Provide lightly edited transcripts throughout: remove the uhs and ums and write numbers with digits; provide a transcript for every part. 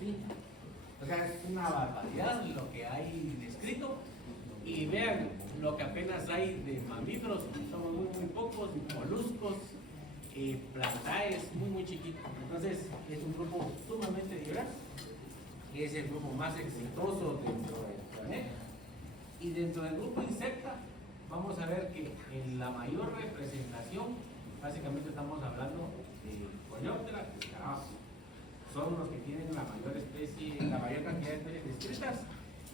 ¿sí? O sea, es una barbaridad lo que hay descrito. Y vean lo que apenas hay de mamíferos, somos muy pocos, moluscos, plantaes, muy chiquitos. Entonces, es un grupo sumamente diverso, que es el grupo más exitoso dentro del planeta. Y dentro del grupo insecta, vamos a ver que en la mayor representación, básicamente estamos hablando de Coleoptera y escarabajos. Son los que tienen la mayor cantidad de especies descritas,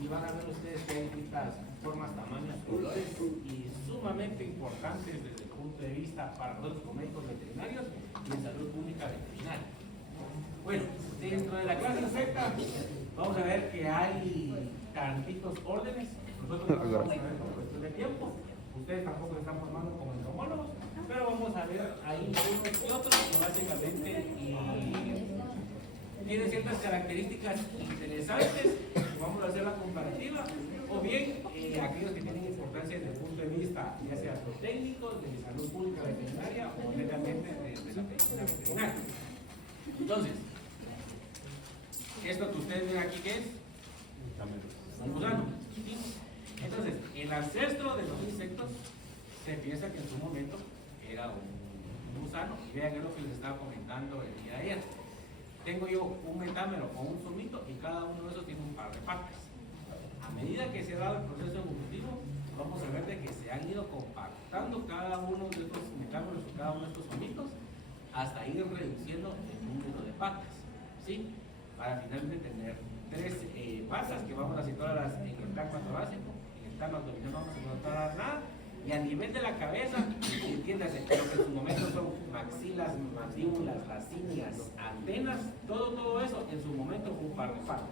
y van a ver ustedes que hay distintas formas, tamaños, colores y sumamente importantes desde el punto de vista para nosotros como médicos veterinarios y en salud pública veterinaria. Bueno, dentro de la clase insecta vamos a ver que hay tantitos órdenes. Nosotros no vamos a ver por cuestión de tiempo, ustedes tampoco se están formando como entomólogos, pero vamos a ver ahí unos y otros que básicamente tienen ciertas características interesantes. Vamos a hacer la comparativa, o bien aquellos que tienen importancia desde el punto de vista ya sea técnico, de salud pública veterinaria o netamente de la medicina veterinaria. Entonces, esto que ustedes ven aquí, ¿qué es? Un gusano. Entonces, el ancestro de los insectos se piensa que en su momento era un gusano, y vean es lo que les estaba comentando el día de ayer. Tengo yo un metámero o un zomito y cada uno de esos tiene un par de patas. A medida que se ha dado el proceso evolutivo, vamos a ver de que se han ido compactando cada uno de estos metámeros o cada uno de estos zomitos hasta ir reduciendo el número de patas, ¿sí? Para finalmente tener 3 patas que vamos a situarlas en el tagma torácico, en el tagma abdominal no vamos a encontrar nada. Y a nivel de la cabeza, entiéndase, lo que en su momento son maxilas, mandíbulas, racinias, antenas, todo eso en su momento fue un par de patas.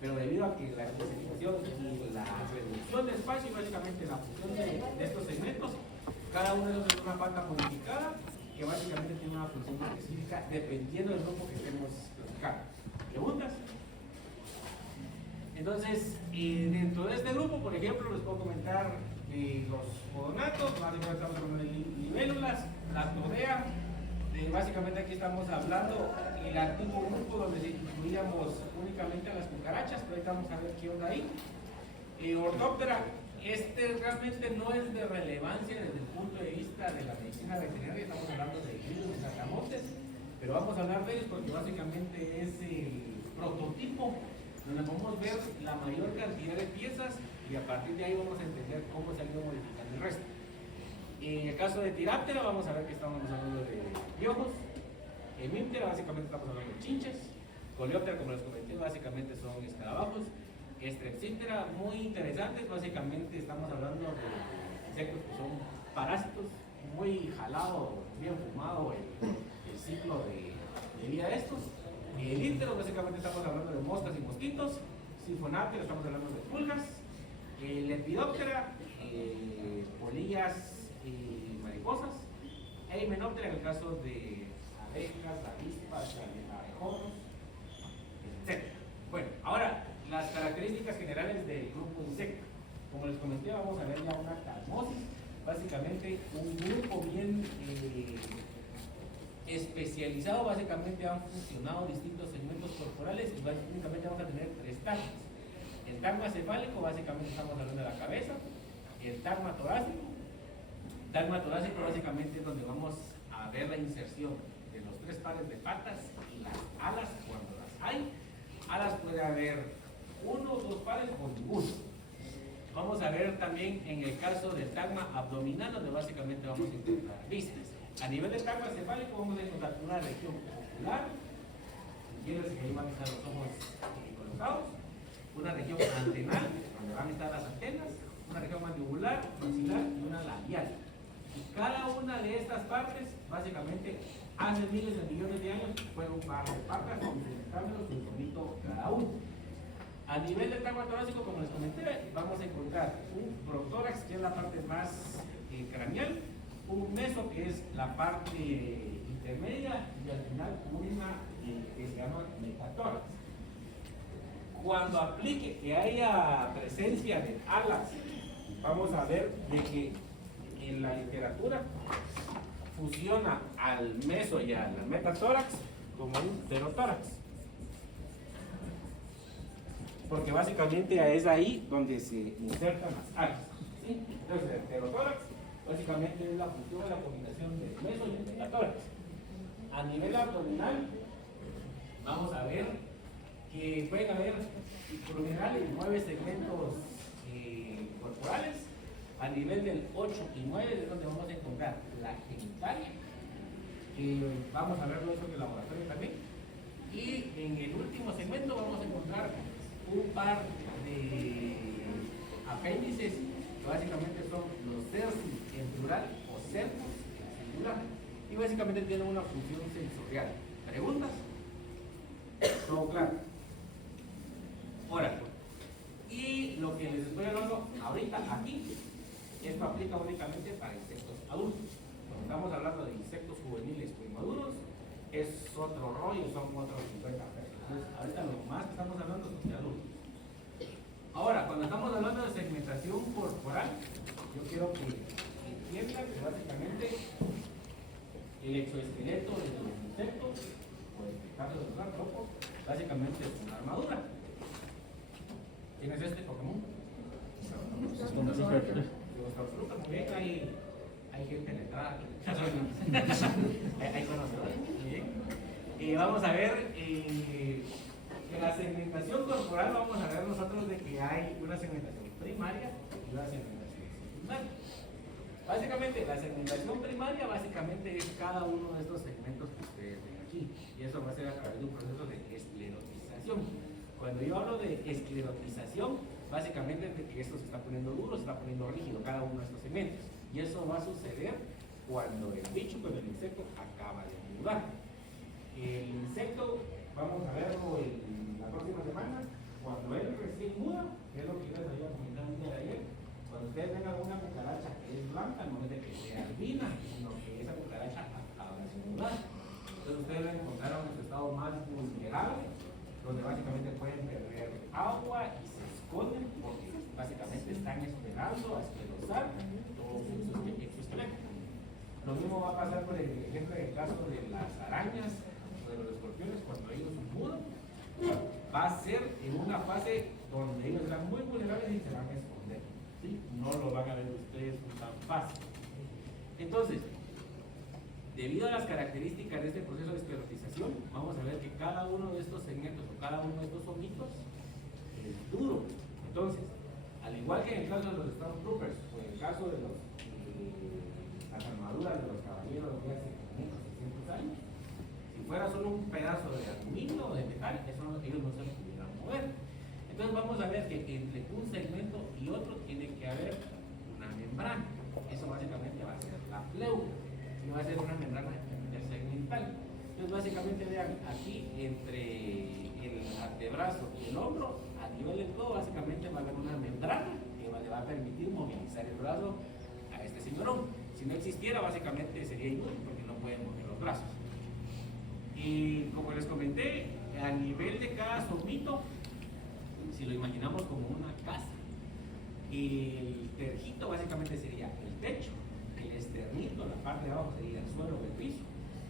Pero debido a que la especificación y la reducción de espacio, y básicamente la función de estos segmentos, cada uno de ellos es una pata modificada que básicamente tiene una función específica dependiendo del grupo que estemos clasificando. ¿Preguntas? Entonces, dentro de este grupo, por ejemplo, les puedo comentar los odonatos, básicamente estamos hablando de libélulas, la todea, básicamente aquí estamos hablando el antiguo grupo donde incluíamos únicamente a las cucarachas, pero ahorita vamos a ver qué onda ahí. Ortóptera, realmente no es de relevancia desde el punto de vista de la medicina veterinaria, estamos hablando de grillos y saltamontes, pero vamos a hablar de ellos porque básicamente es el prototipo donde podemos ver la mayor cantidad de piezas y a partir de ahí vamos a entender cómo se ha ido modificando el resto. En el caso de Tiráptera vamos a ver que estamos hablando de piojos. Hemíptera básicamente estamos hablando de chinches. Coleóptera, como les comenté, básicamente son escarabajos. Strepsíptera, muy interesantes, básicamente estamos hablando de insectos que son parásitos, muy jalado, bien fumado el ciclo de vida de estos. El ítero, básicamente estamos hablando de moscas y mosquitos. Sinfonáptera, estamos hablando de pulgas. Lepidóptera, polillas y mariposas. Hymenóptera en el caso de abejas, avispas, abejones, etc. Bueno, ahora las características generales del grupo insecta. Como les comenté, vamos a ver ya una calmosis, básicamente un grupo bien especializado. Básicamente han funcionado distintos segmentos corporales y básicamente vamos a tener 3 tagmas. El tagma cefálico, básicamente estamos hablando de la cabeza. El tagma torácico. Tagma torácico básicamente es donde vamos a ver la inserción de los 3 pares de patas y las alas cuando las hay. Alas puede haber 1 o 2 pares o ninguno. Vamos a ver también en el caso del tagma abdominal, donde básicamente vamos a encontrar vísceras. A nivel del tagma cefálico vamos a encontrar una región ocular, entiéndase que ahí van a estar los ojos colocados, una región antenal, donde van a estar las antenas, una región mandibular, maxilar y una labial. Y cada una de estas partes, básicamente, hace miles de millones de años, fue un par de patas con tentáculos y un zonito cada uno. A nivel del tagma torácico, como les comenté, vamos a encontrar un protórax, que es la parte más craneal, un meso, que es la parte intermedia, y al final una que se llama metatórax. Cuando aplique que haya presencia de alas, vamos a ver de que en la literatura fusiona al meso y al metatórax como un pterotórax. porque básicamente es ahí donde se insertan las áreas. ¿Sí? Entonces, el pterotórax básicamente es la función de la combinación del meso y el metatórax. A nivel abdominal, vamos a ver que pueden haber, por lo general, 9 segmentos corporales. A nivel del 8 y 9 es donde vamos a encontrar la genitalia, que vamos a verlo eso en el laboratorio también. Y en el último segmento vamos a encontrar un par de apéndices, que básicamente son los cerci en plural o cercos en singular, y básicamente tienen una función sensorial. ¿Preguntas? ¿Todo claro? Ahora, y lo que les estoy hablando ahorita aquí, esto aplica únicamente para insectos adultos. Cuando estamos hablando de insectos juveniles o inmaduros, es otro rollo, son otros 50 pesos. Entonces, ahorita lo más que estamos hablando son de adultos. Ahora, cuando estamos hablando de segmentación corporal, yo quiero que entiendan que básicamente el exoesqueleto de los insectos, o en el caso de los artrópodos, básicamente es una armadura. ¿Quién es este Pokémon? Muy bien, hay gente letrada. Hay conocedores. Bien. Vamos a ver en la segmentación corporal, vamos a ver nosotros de que hay una segmentación primaria y una segmentación secundaria. Básicamente, la segmentación primaria básicamente es cada uno de estos segmentos que ustedes ven aquí, y eso va a ser a través de un proceso de esclerotización. Cuando yo hablo de esclerotización, básicamente es de que esto se está poniendo duro, se está poniendo rígido, cada uno de estos segmentos. Y eso va a suceder cuando el bicho, cuando el insecto acaba de mudar. El insecto, vamos a verlo la próxima semana, cuando él recién muda, que es lo que yo les había comentado el día de ayer. Cuando ustedes ven alguna cucaracha que es blanca, no es de que sea albina, sino que esa cucaracha acaba de mudar. Entonces ustedes van a encontrar un estado más vulnerable, donde básicamente pueden perder agua y se esconden porque básicamente están esperando a esclerosar todo su exoesqueleto. Lo mismo va a pasar, por ejemplo, en el caso de las arañas o de los escorpiones, cuando ellos mudan, va a ser en una fase donde ellos están muy vulnerables y se van a esconder. ¿Sí? No lo van a ver ustedes tan fácil. Entonces, debido a las características de este proceso de esclerotización, vamos a ver que cada uno de estos segmentos o cada uno de estos honguitos es duro. Entonces, al igual que en el caso de los Stormtroopers o en el caso de las armaduras de los caballeros de hace 500, 600 años, si fuera solo un pedazo de aluminio o de metal, ellos no se pudieran mover. Entonces vamos a ver que entre un segmento y otro tiene que haber una membrana. Eso básicamente va a ser la pleura. Y va a ser una membrana intersegmental. Entonces básicamente vean, aquí entre el antebrazo y el hombro, a nivel del codo, básicamente va a haber una membrana que le va a permitir movilizar el brazo a este señorón. Si no existiera, básicamente sería inútil porque no pueden mover los brazos. Y como les comenté, a nivel de cada zombito, si lo imaginamos como una casa, el terjito básicamente sería el techo, el esternito, la parte de abajo sería el suelo o el piso,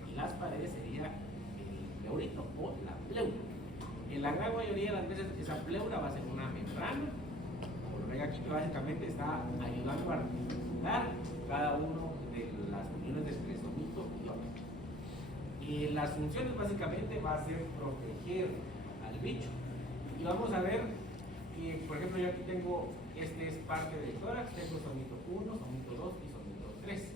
y las paredes sería el pleurito o la pleura. En la gran mayoría de las veces esa pleura va a ser una membrana, como lo ven aquí, que básicamente está ayudando a articular cada uno de las uniones de estresomito y otro. Y las funciones básicamente va a ser proteger al bicho. Y vamos a ver que, por ejemplo, yo aquí tengo, este es parte del tórax, tengo somito 1, somito 2 y somito 3.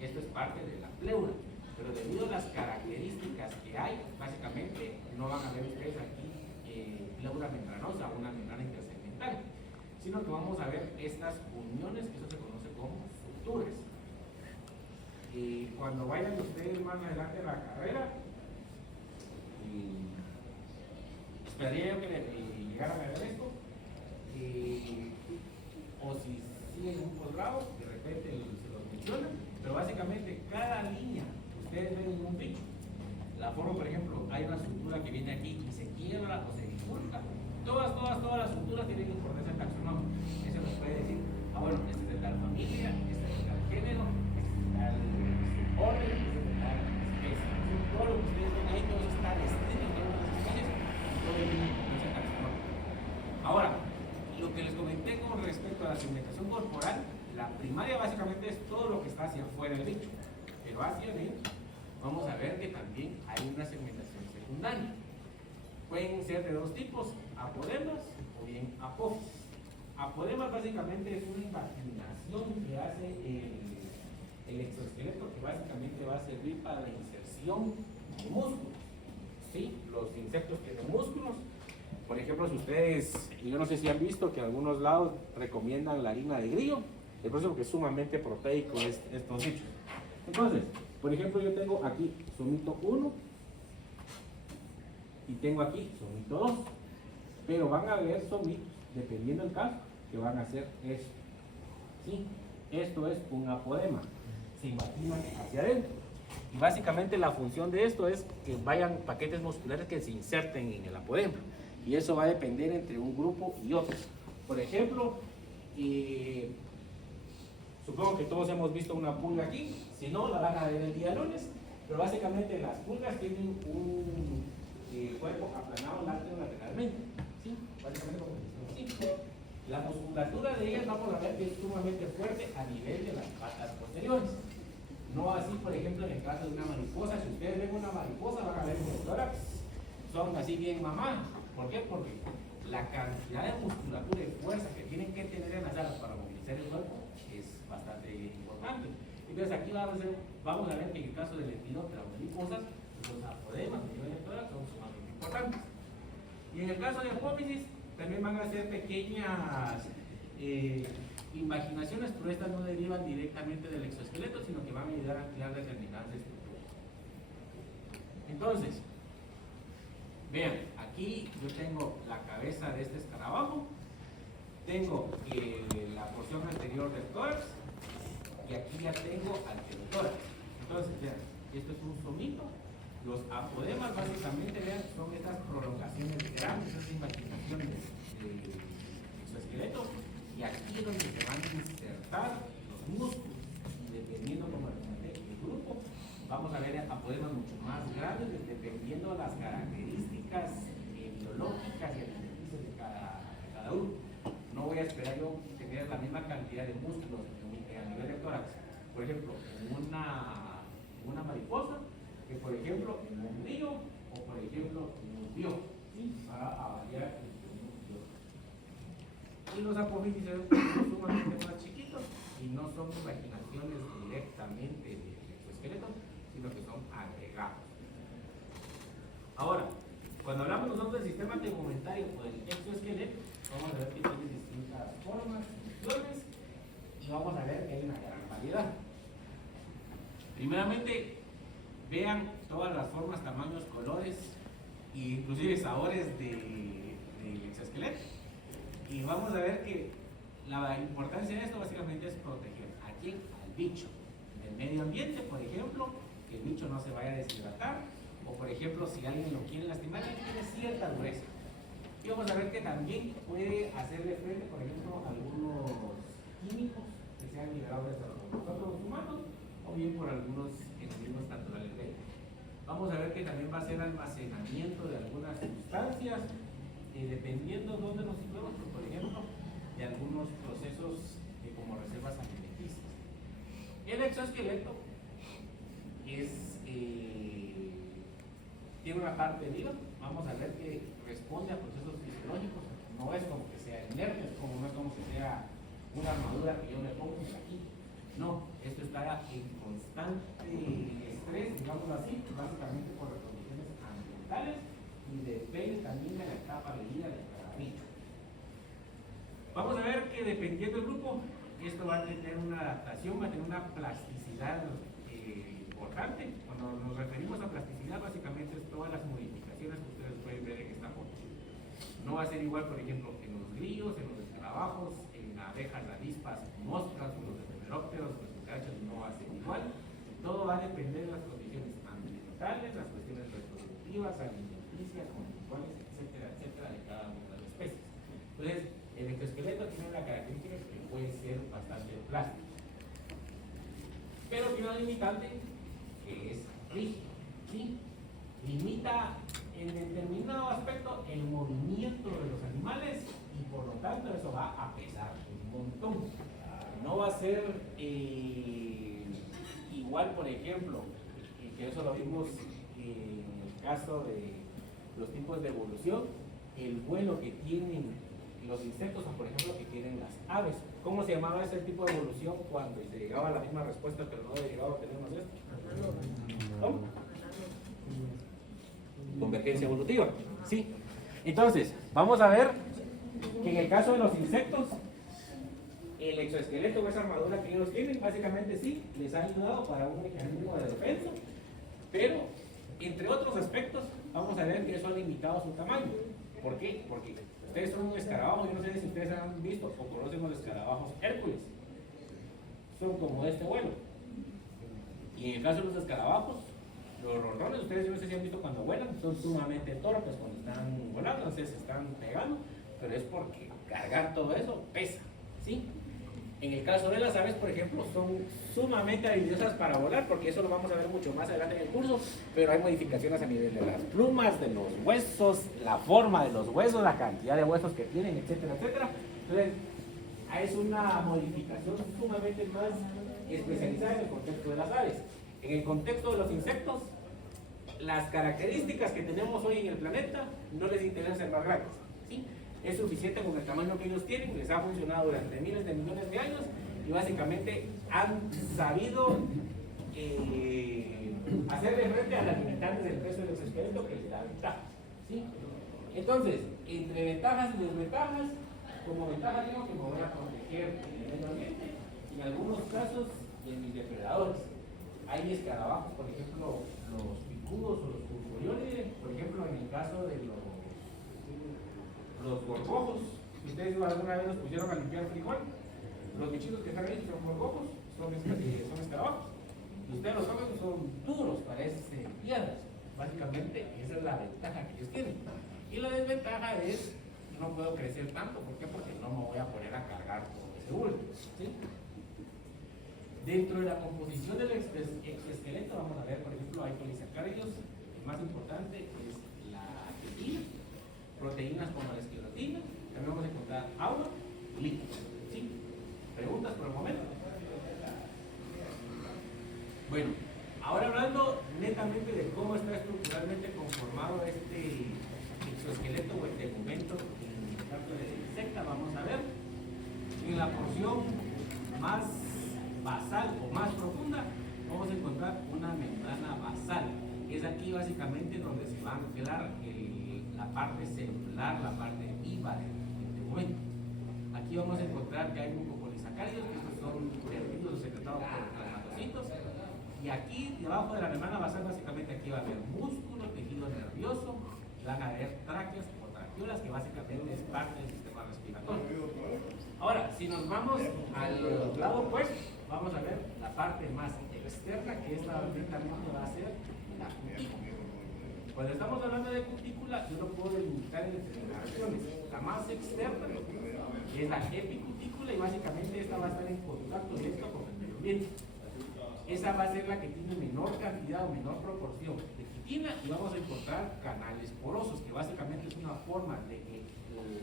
Esto es parte de la pleura, pero debido a las características que hay, básicamente no van a ver ustedes aquí pleura membranosa, una membrana intersegmental, sino que vamos a ver estas uniones, que eso se conoce como suturas. Y cuando vayan ustedes más adelante en la carrera, esperaría yo que llegaran a ver esto, o si siguen un posgrado, de repente se los mencionan, pero básicamente cada línea que ustedes ven en un bicho, la forma, por ejemplo, hay una estructura que viene aquí y se quiebra o se bifurca, todas las estructuras tienen importancia taxonómica. Eso nos puede decir, bueno, este es de tal familia, este es de tal género, este es de tal orden, este es de tal especie. Todo lo que ustedes ven ahí, todo eso está descrito en todas las especies, todo el mundo conoce taxonómica. segmentación corporal, la primaria básicamente es todo lo que está hacia afuera del bicho, pero hacia adentro vamos a ver que también hay una segmentación secundaria. Pueden ser de dos tipos, apodemas o bien apófisis. Apodemas básicamente es una invaginación que hace el exoesqueleto, que básicamente va a servir para la inserción de músculos. ¿Sí? Los insectos tienen músculos. Por ejemplo, si ustedes, yo no sé si han visto que en algunos lados recomiendan la harina de grillo, el proceso que es sumamente proteico estos bichos. Entonces, por ejemplo, yo tengo aquí somito 1 y tengo aquí somito 2, pero van a haber somitos, dependiendo del caso, que van a hacer esto. ¿Sí? Esto es un apodema, se imaginan hacia adentro. Y básicamente la función de esto es que vayan paquetes musculares que se inserten en el apodema. Y eso va a depender entre un grupo y otro. Por ejemplo, supongo que todos hemos visto una pulga aquí, si no, la van a ver el día lunes, pero básicamente las pulgas tienen un cuerpo aplanado lateralmente, ¿sí? Básicamente como así. La musculatura de ellas vamos a ver que es sumamente fuerte a nivel de las patas posteriores. No así, por ejemplo, en el caso de una mariposa. Si ustedes ven una mariposa, van a ver que los tórax son así bien mamados. ¿Por qué? Porque la cantidad de musculatura y fuerza que tienen que tener en las alas para movilizar el cuerpo es bastante importante. Entonces aquí vamos a ver que en el caso del lepidóptero o mariposas, los apodemas a nivel del tórax son sumamente importantes. Y en el caso de apófisis, también van a ser pequeñas invaginaciones, pero estas no derivan directamente del exoesqueleto, sino que van a ayudar a crear determinadas estructuras. Entonces, vean, aquí yo tengo la cabeza de este escarabajo, tengo la porción anterior del tórax y aquí ya tengo anterotórax. Entonces, vean, esto es un somito. Los apodemas básicamente, vean, son estas prolongaciones grandes, estas imaginaciones del exoesqueleto, y aquí es donde se van a insertar los músculos, y dependiendo como el grupo, vamos a ver apodemas mucho más grandes, dependiendo de las características biológicas y alimenticias de cada uno. No voy a esperar yo tener la misma cantidad de músculos a nivel de tórax, por ejemplo, en una mariposa, que por ejemplo en un grillo o por ejemplo en un pío, ¿sí? Va a variar entre uno y otro. Y los apófisis son sumamente más chiquitos y no son imaginaciones directamente del exoesqueleto, sino que son agregados. Ahora, cuando hablamos nosotros del sistema tegumentario o del exoesqueleto, vamos a ver que tiene distintas formas, funciones, y vamos a ver que hay una gran variedad. Primeramente, vean todas las formas, tamaños, colores e inclusive sabores del exoesqueleto. Y vamos a ver que la importancia de esto básicamente es proteger a quién, al bicho, del medio ambiente, por ejemplo, que el bicho no se vaya a deshidratar, o por ejemplo si alguien lo quiere lastimar, él tiene cierta dureza. Y vamos a ver que también puede hacerle frente, por ejemplo, a algunos químicos que sean liberados por nosotros los humanos, o bien por algunos enemigos naturales de él. Vamos a ver que también va a ser almacenamiento de algunas sustancias, dependiendo de dónde nos situemos, por ejemplo, de algunos procesos como reservas alimenticias. El exoesqueleto tiene una parte viva, vamos a ver que responde a procesos fisiológicos, no es como que sea inerte, no es como que sea una armadura que yo me pongo y aquí. No, esto está en constante estrés, digamos así, básicamente por las condiciones ambientales y depende también de la etapa de vida de cada bicho. Vamos a ver que dependiendo del grupo, esto va a tener una adaptación, va a tener una plasticidad importante. Cuando nos referimos a plasticidad, básicamente es todas las modificaciones que ustedes pueden ver en esta foto. No va a ser igual, por ejemplo, en los grillos, en los escarabajos, en abejas, avispas, moscas, o los efemerópteros, los cucarachas, no va a ser igual. Todo va a depender de las condiciones ambientales, las cuestiones reproductivas, alimenticias, conductuales, etcétera, etcétera, de cada una de las especies. Entonces, el exoesqueleto tiene una característica que puede ser bastante plástico, pero tiene una limitante que es rígido, ¿sí? Limita en determinado aspecto el movimiento de los animales y por lo tanto eso va a pesar un montón. no va a ser igual, por ejemplo, que eso lo vimos en el caso de los tipos de evolución, el vuelo que tienen los insectos o por ejemplo que tienen las aves. ¿Cómo se llamaba ese tipo de evolución cuando se llegaba a la misma respuesta pero no llegaba a tener más esto? ¿Cómo? Convergencia evolutiva. Sí. Entonces, vamos a ver que en el caso de los insectos, el exoesqueleto o esa armadura que ellos tienen, básicamente sí, les ha ayudado para un mecanismo de defensa, pero entre otros aspectos, vamos a ver que eso ha limitado su tamaño. ¿Por qué? Porque ustedes son un escarabajo, yo no sé si ustedes han visto o conocen los escarabajos Hércules. Son como de este vuelo. Y en el caso de los escarabajos, los rorrones, ustedes yo no sé si han visto cuando vuelan, son sumamente torpes cuando están volando, entonces se están pegando, pero es porque cargar todo eso pesa, ¿sí? En el caso de las aves, por ejemplo, son sumamente habilidosas para volar, porque eso lo vamos a ver mucho más adelante en el curso, pero hay modificaciones a nivel de las plumas, de los huesos, la forma de los huesos, la cantidad de huesos que tienen, etcétera, etcétera. Entonces, es una modificación sumamente más especializada en el contexto de las aves. En el contexto de los insectos, las características que tenemos hoy en el planeta no les interesa ser más grandes, ¿sí? Es suficiente con el tamaño que ellos tienen, les ha funcionado durante miles de millones de años y básicamente han sabido hacerle frente a las limitantes del peso del exoesqueleto que les da ventaja, ¿sí? Entonces, entre ventajas y desventajas, como ventaja digo que me voy a proteger el medio ambiente, en algunos casos de mis depredadores. Hay escarabajos, por ejemplo, los picudos o los pulpoliones, por ejemplo, en el caso de los gorgojos, si ustedes alguna vez los pusieron a limpiar frijol, los bichitos que están ahí son gorgojos, son escarabajos. Y ustedes los tocan, son duros, parecen piedras. Básicamente, esa es la ventaja que ellos tienen. Y la desventaja es, no puedo crecer tanto, ¿por qué? Porque no me voy a poner a cargar todo ese bulto, ¿sí? Dentro de la composición del exoesqueleto, vamos a ver, por ejemplo, hay polisacáridos. El más importante es la quitina, proteínas como la esclerotina, también vamos a encontrar agua y líquidos, ¿sí? ¿Preguntas por el momento? Bueno, ahora hablando netamente de cómo está estructuralmente conformado este exoesqueleto o el tegumento en el caso de la insecta, vamos a ver en la porción más basal o más profunda, vamos a encontrar una membrana basal. Es aquí básicamente donde se va a anclar la parte celular, la parte viva del tegumento. Aquí vamos a encontrar que hay mucopolisacáridos, que estos son peptidos secretados por los plasmatocitos. Y aquí, debajo de la membrana basal, básicamente aquí va a haber músculo, tejido nervioso, van a haber tráqueas o traqueolas, que básicamente es parte del sistema respiratorio. Ahora, si nos vamos al lado opuesto, vamos a ver la parte más externa, que esta directamente va a ser la cutícula. Cuando estamos hablando de cutícula, yo lo puedo delimitar en tres regiones. La más externa es la epicutícula y básicamente esta va a estar en contacto directo con el medio ambiente. Esa va a ser la que tiene menor cantidad o menor proporción de quitina y vamos a encontrar canales porosos, que básicamente es una forma de que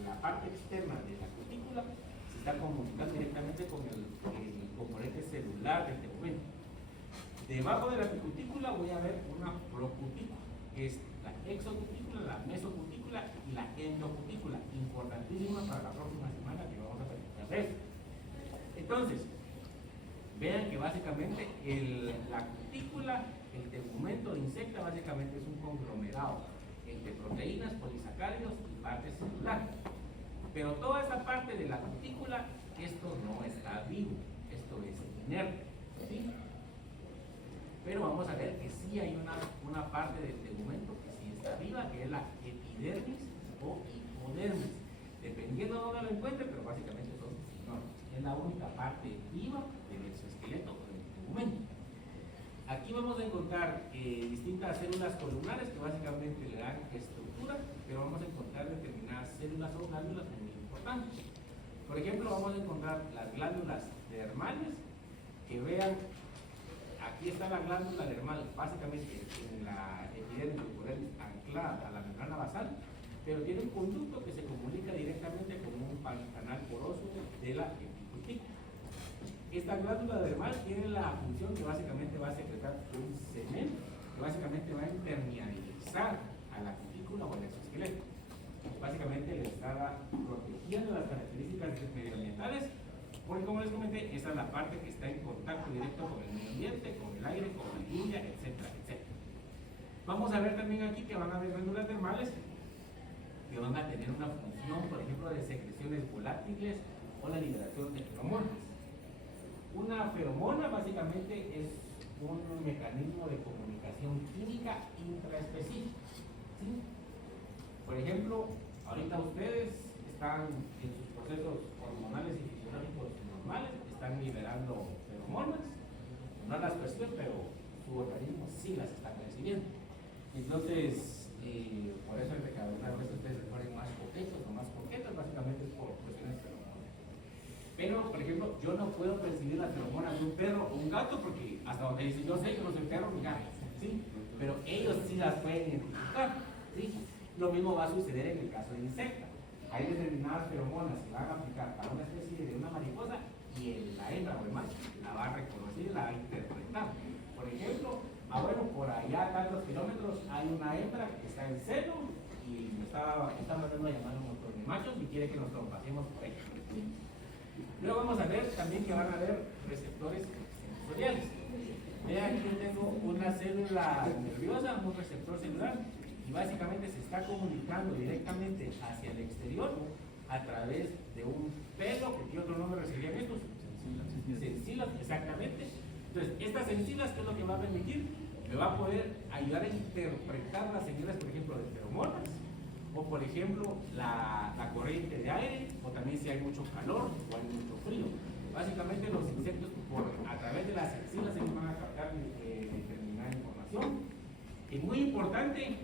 la parte externa de la cutícula se está comunicando directamente con el componente celular del tegumento. Debajo de la epicutícula voy a ver una procutícula, que es la exocutícula, la mesocutícula y la endocutícula, importantísima para la próxima semana que vamos a platicar de eso. Entonces, vean que básicamente la cutícula, el tegumento de insecta, básicamente es un conglomerado entre proteínas, polisacáridos y parte celular. Pero toda esa parte de la cutícula, esto no está vivo, esto es inerte, ¿sí? Pero vamos a ver que sí hay una parte del tegumento que sí está viva, que es la epidermis o hipodermis, dependiendo de dónde lo encuentre, pero básicamente es la única parte viva del exoesqueleto o del tegumento. Aquí vamos a encontrar distintas células columnares que básicamente le dan estructura, pero vamos a encontrar determinadas células o glándulas muy importantes. Por ejemplo, vamos a encontrar las glándulas dermales, que vean, aquí está la glándula dermal, básicamente en la epidermis anclada a la membrana basal, pero tiene un conducto que se comunica directamente con un canal poroso de la epicutícula. tienen la función que básicamente va a secretar un cemento, que básicamente va a impermeabilizar a la cutícula o al exoesqueleto. Básicamente le está protegiendo las características medioambientales, porque como les comenté, esa es la parte que está en contacto directo con el medio ambiente, con el aire, con la lluvia, etcétera, etcétera. Vamos a ver también aquí que van a haber glándulas dermales que van a tener una función, por ejemplo, de secreciones volátiles o la liberación de feromonas. Una feromona básicamente es un mecanismo de comunicación química intraespecífica, ¿sí? Por ejemplo, ahorita ustedes están en sus procesos hormonales y fisiológicos normales, están liberando feromonas, no las perciben, pero su organismo sí las está percibiendo. Entonces, por eso es que algunas veces ustedes se ponen más coquetos o más coquetas, básicamente es por cuestiones feromonas. Pero, por ejemplo, yo no puedo percibir las feromonas de un perro o un gato porque hasta donde dice yo sé que no soy perro ni gato, ¿sí? Pero ellos sí las pueden identificar, ¿sí? Lo mismo va a suceder en el caso de insectos. Hay determinadas feromonas que van a aplicar para una especie de una mariposa y la hembra o el macho la va a reconocer y la va a interpretar. Por ejemplo, bueno, por allá a tantos kilómetros hay una hembra que está en celo y me está mandando a llamar a un montón de machos y quiere que nos pasemos por ahí. Luego vamos a ver también que van a haber receptores sensoriales. Vean, aquí yo tengo una célula nerviosa, un receptor celular, y básicamente se está comunicando directamente hacia el exterior a través de un pelo, ¿qué otro nombre recibirían estos? Sensilas, exactamente. Entonces, estas sensilas, ¿qué es lo que va a permitir? Me va a poder ayudar a interpretar las señales, por ejemplo, de feromonas, o por ejemplo, la corriente de aire, o también si hay mucho calor o hay mucho frío. Básicamente los insectos, a través de las sensilas, ellos van a captar determinada información. Y muy importante,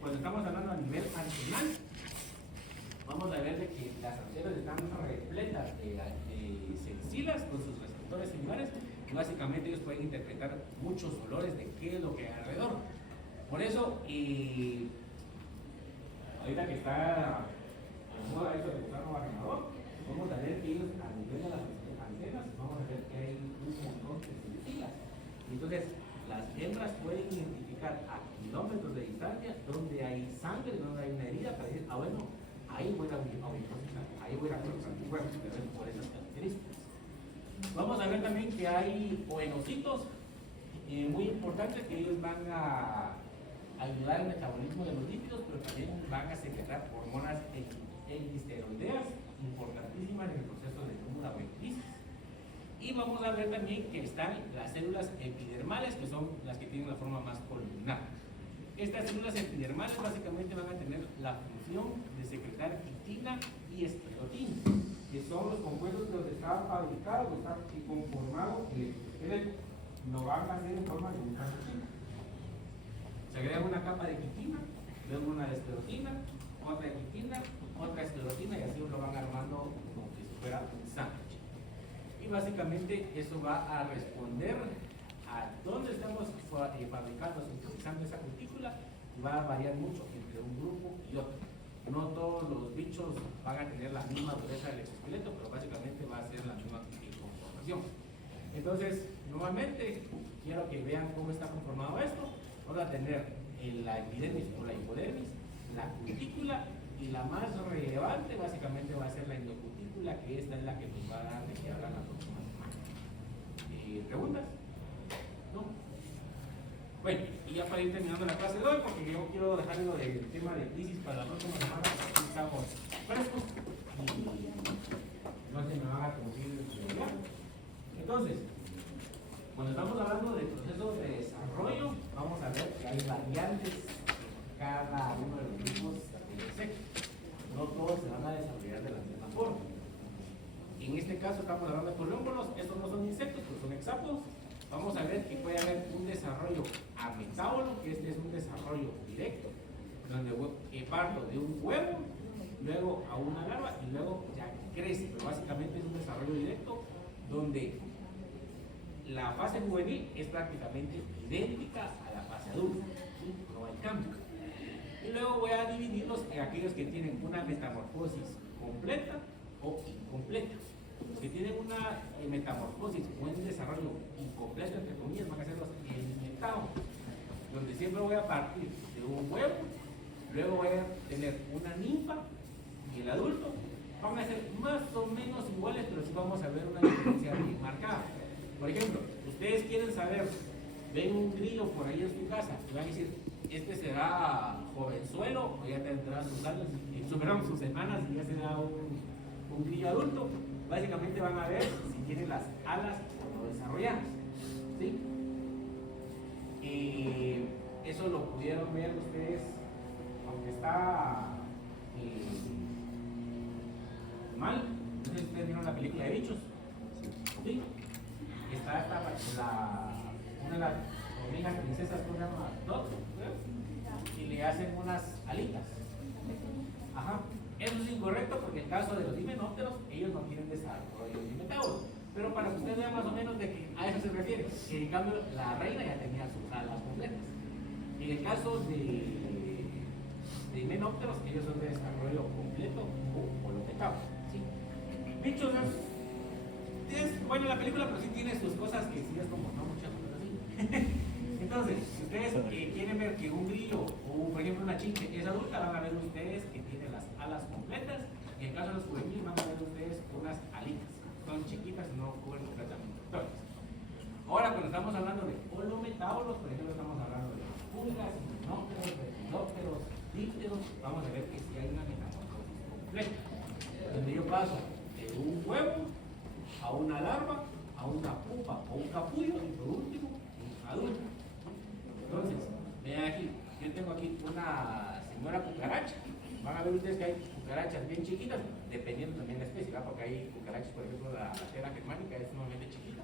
cuando estamos hablando a nivel antenal, vamos a ver de que las antenas están repletas de sensilas con sus receptores celulares, y básicamente ellos pueden interpretar muchos olores de qué es lo que hay alrededor. Por eso, ahorita que está en moda eso de usar un barrenador, vamos a ver que ellos a nivel de las antenas, vamos a ver que hay un montón de sensilas. Entonces, las hembras pueden identificar a kilómetros de distancia donde hay sangre, donde hay una herida, para decir, bueno, ahí voy a ahí voy a por esas características. Vamos a ver también que hay oenocitos, muy importantes, que ellos van a ayudar al metabolismo de los lípidos, pero también van a secretar hormonas esteroideas importantísimas en el proceso de número o crisis. Y vamos a ver también que están las células epidermales, que son las que tienen la forma más columnar. Estas células epidermales básicamente van a tener la función de secretar quitina y esclerotina, que son los compuestos donde está fabricado, está conformado el exoesqueleto. Lo van a hacer en forma de una quitina. Se agrega una capa de quitina, luego una de esclerotina, otra de quitina, otra esclerotina, y así lo van armando como si fuera un sándwich. Y básicamente eso va a responder a dónde estamos fabricando, sintetizando esa cutícula, y va a variar mucho entre un grupo y otro. No todos los bichos van a tener la misma dureza del exoesqueleto, pero básicamente va a ser la misma conformación. Entonces, nuevamente, quiero que vean cómo está conformado esto. Vamos a tener la epidermis o la hipodermis, la cutícula, y la más relevante básicamente va a ser la endocutícula, que esta es la que nos va a dar de qué hablar la próxima semana. ¿Preguntas? ¿No? Bueno, y ya para ir terminando la clase de hoy, porque yo quiero dejarlo del tema de crisis para la próxima semana, porque estamos frescos y no se me van a conseguir ya. Entonces, cuando estamos hablando de procesos de desarrollo, vamos a ver que hay variantes en cada uno de los grupos de insectos. No todos se van a desarrollar de la misma forma. En este caso estamos hablando de coleópodos, estos no son insectos, pero son hexápodos. Vamos a ver que puede haber un desarrollo a metábolo, que este es un desarrollo directo, donde parto de un huevo, luego a una larva y luego ya crece, pero básicamente es un desarrollo directo donde la fase juvenil es prácticamente idéntica a la fase adulta, ¿sí? No hay cambio. Y luego voy a dividirlos en aquellos que tienen una metamorfosis completa o incompleta. que tienen una metamorfosis o un desarrollo incompleto, entre comillas, van a ser los alimentados, donde siempre voy a partir de un huevo, luego voy a tener una ninfa y el adulto. Van a ser más o menos iguales, pero sí vamos a ver una diferencia bien marcada. Por ejemplo, ustedes quieren saber, ven un grillo por ahí en su casa y van a decir, este será jovenzuelo o ya tendrá sus años, superamos sus semanas y ya será un grillo adulto. Básicamente van a ver si tiene las alas o no desarrolladas, ¿sí? Eso lo pudieron ver ustedes, aunque está mal. No sé si ustedes vieron la película de Bichos, ¿sí? Está una de las hormigas princesas que se llama Dot, y le hacen unas alitas. Ajá. Eso es incorrecto porque en el caso de los himenópteros, ellos no tienen desarrollo de metauro. Pero para que ustedes vean más o menos de que a eso se refiere. Que en cambio la reina ya tenía sus alas completas. En el caso de himenópteros, ellos son de desarrollo completo o holometauro. ¿Sí? Bichos bueno, la película, pero sí tiene sus cosas que sí es como no muchas cosas así. Entonces, si ustedes quieren ver que un grillo o por ejemplo una chinche es adulta, van a ver ustedes que tiene las alas completas. Y en el caso de los juveniles van a ver ustedes unas alitas. Son chiquitas y no cubren completamente. Entonces, ahora cuando estamos hablando de holometauros, por ejemplo, estamos hablando de pulgas, himenópteros, lepidópteros, dípteros, vamos a ver que sí hay una metamorfosis completa. Donde yo paso de un huevo a una larva, a una pupa o un capullo y por último un adulto. Entonces, vean aquí, yo tengo aquí una señora cucaracha. Van a ver ustedes que hay cucarachas bien chiquitas, dependiendo también de la especie, ¿verdad? Porque hay cucarachas, por ejemplo, la tera germánica es sumamente chiquita,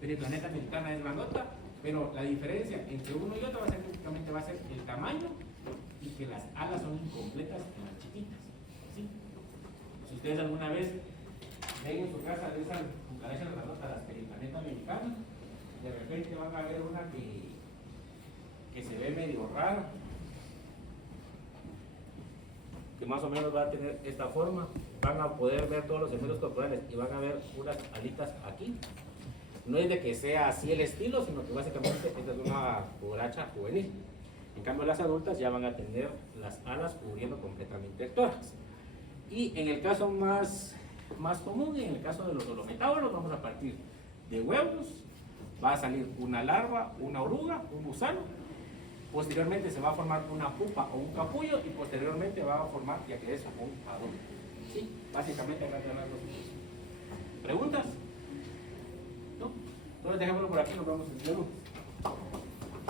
pero el planeta americana es grandota, pero la diferencia entre uno y otro va a ser prácticamente el tamaño y que las alas son incompletas en las chiquitas. ¿Sí? Si ustedes alguna vez ven en su casa de esas cucarachas grandotas, las del planeta americano, de repente van a ver una que se ve medio raro, que más o menos va a tener esta forma. Van a poder ver todos los segmentos corporales y van a ver unas alitas aquí. No es de que sea así el estilo, sino que básicamente esta es una cucaracha juvenil. En cambio las adultas ya van a tener las alas cubriendo completamente el tórax. Y en el caso más común, en el caso de los holometauros, vamos a partir de huevos, va a salir una larva, una oruga, un gusano. Posteriormente se va a formar una pupa o un capullo y posteriormente va a formar, ya que es un adulto. ¿Sí? Básicamente acá tenemos dos cosas. ¿Preguntas? ¿No? Entonces dejémoslo por aquí, nos vemos en el lunes.